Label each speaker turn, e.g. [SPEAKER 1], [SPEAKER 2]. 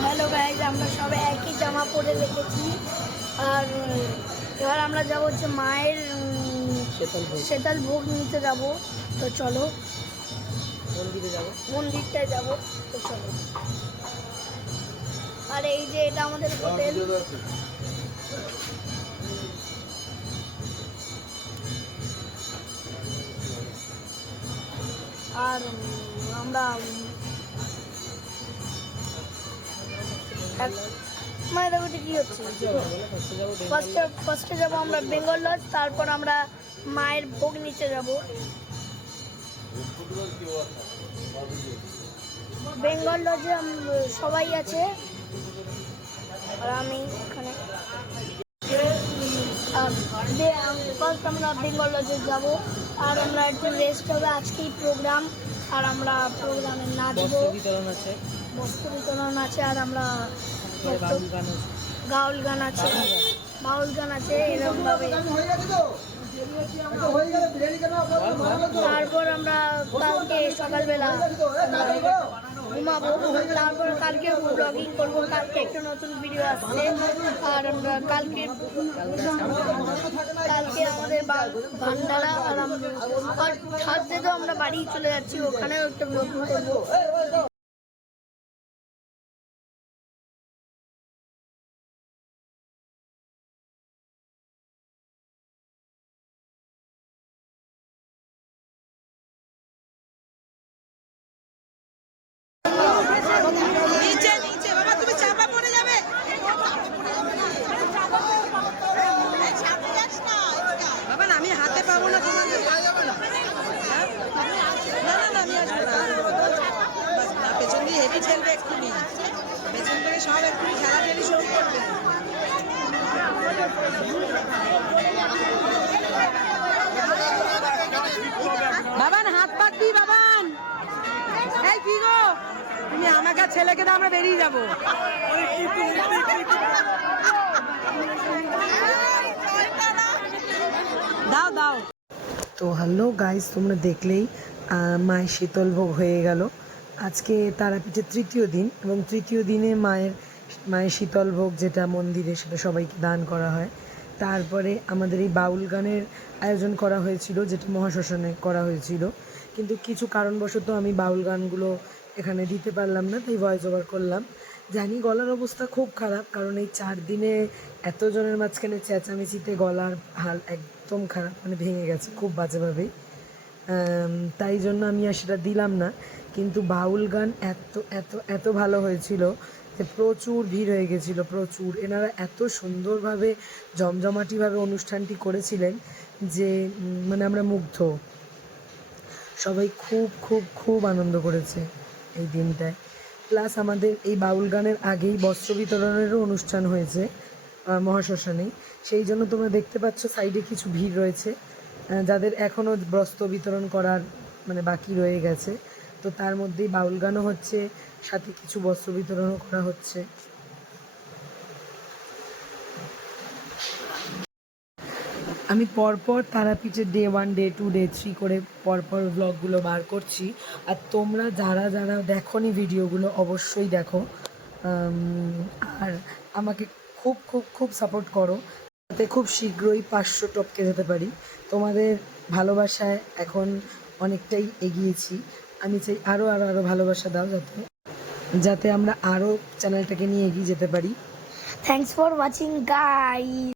[SPEAKER 1] Hello guys আমরা সবাই একই জামা পরে রেখেছি। আর এবার আমরা যাব হচ্ছে মায়ের উম,
[SPEAKER 2] শীতল ভোগ
[SPEAKER 1] নিতে যাব। তো চলো
[SPEAKER 2] মন্দিরে যাব।
[SPEAKER 1] মন্দিরটায় যাব। তো চলো। আর এই যে এটা আমাদের হোটেল। আর আমরা মানে দেখো কি হচ্ছে?
[SPEAKER 2] ফার্স্টে
[SPEAKER 1] ফার্স্টে যাব আমরা বেঙ্গল লজ তারপর আমরা মায়ের ভোগ নিতে যাব। বেঙ্গল লজে সবাই আছে। আর আমি এখানে। ফার্স্ট আমরা বেঙ্গল লজে যাব। আর আমরা একটু রেস্ট হবে আজকেই প্রোগ্রাম আর আমরা প্রোগ্রামে
[SPEAKER 2] বস্ত্র বিতরণ আছে
[SPEAKER 1] বস্ত্র বিতরণ আছে আর আমরা গাউল গান আছে। বাউল গান আছে তারপর আমরা কালকে সকালবেলা ঘুমাবো। তারপর কালকে ব্লগিং করব। কালকে একটা নতুন ভিডিও আসছে। আর আমরা কালকে কালকে আমাদের ভান্ডারা আর আমরা তো আমরা বাড়ি চলে যাচ্ছি। ওখানেও একটা ব্লগিং করব
[SPEAKER 3] নিচে নিচে বাবা তুমি চাপা পড়ে যাবে বাবা না আমি হাতে পাবো না তোমাদের না না না আমি আসব না বাস, না, পেছন খেলা বাবান, হাত পাতবি বাবান? এই কি গো? তুমি আমাকে ছেলেকে দাও, আমরা বেরিয়ে যাব দাও দাও
[SPEAKER 4] তো হ্যালো গাইস, তোমরা দেখলেই মায়ের শীতল ভোগ হয়ে গেল। আজকে তারাপীঠের তৃতীয় দিন এবং তৃতীয় দিনে মায়ের মায়ের শীতল ভোগ যেটা মন্দিরে সেটা সবাইকে দান করা হয়। তারপরে আমাদের এই বাউল গানের আয়োজন করা হয়েছিল, যেটা মহাশ্মশানে করা হয়েছিল। কিন্তু কিছু কারণবশত আমি বাউল গানগুলো এখানে দিতে পারলাম না, তাই ভয়েস ওভার করলাম। জানি গলার অবস্থা খুব খারাপ, কারণ এই চার দিনে এতজনের মাঝখানে চেঁচামেচিতে গলার হাল একদম খারাপ মানে ভেঙে গেছে খুব বাজেভাবেই। তাই জন্য আমি আর সেটা দিলাম না। কিন্তু বাউল গান এত এত এত ভালো হয়েছিল যে প্রচুর ভিড় হয়ে গেছিল, প্রচুর। এনারা এত সুন্দরভাবে, জমজমাটিভাবে অনুষ্ঠানটি করেছিলেন যে মানে আমরা মুগ্ধ। সবাই খুব খুব খুব আনন্দ করেছে এই দিনটায়। প্লাস আমাদের এই বাউল গানের আগেই বস্ত্র বিতরণেরও অনুষ্ঠান হয়েছে। মহাশ্মশানেই সেই জন্য তোমরা দেখতে পাচ্ছ সাইডে কিছু ভিড় রয়েছে যাদের এখনও বস্ত্র বিতরণ করার মানে বাকি রয়ে গেছে। তো তার মধ্যেই বাউল গানও হচ্ছে, সাথে কিছু বস্ত্র বিতরণও করা হচ্ছে। আমি পরপর তারাপীঠের day one day two day three করে পরপর ব্লগগুলো বার করছি। আর তোমরা যারা যারা দেখোনি ভিডিওগুলো অবশ্যই দেখো। আর আমাকে খুব খুব খুব সাপোর্ট করো। যাতে খুব শীঘ্রই পাঁচশো টপকে যেতে পারি। তোমাদের ভালোবাসায় এখন অনেকটাই এগিয়েছি। আমি চাই আরও আরও আরও ভালোবাসা দাও যাতে যাতে আমরা আরও চ্যানেলটাকে নিয়ে এগিয়ে যেতে পারি।
[SPEAKER 1] Thanks for watching guys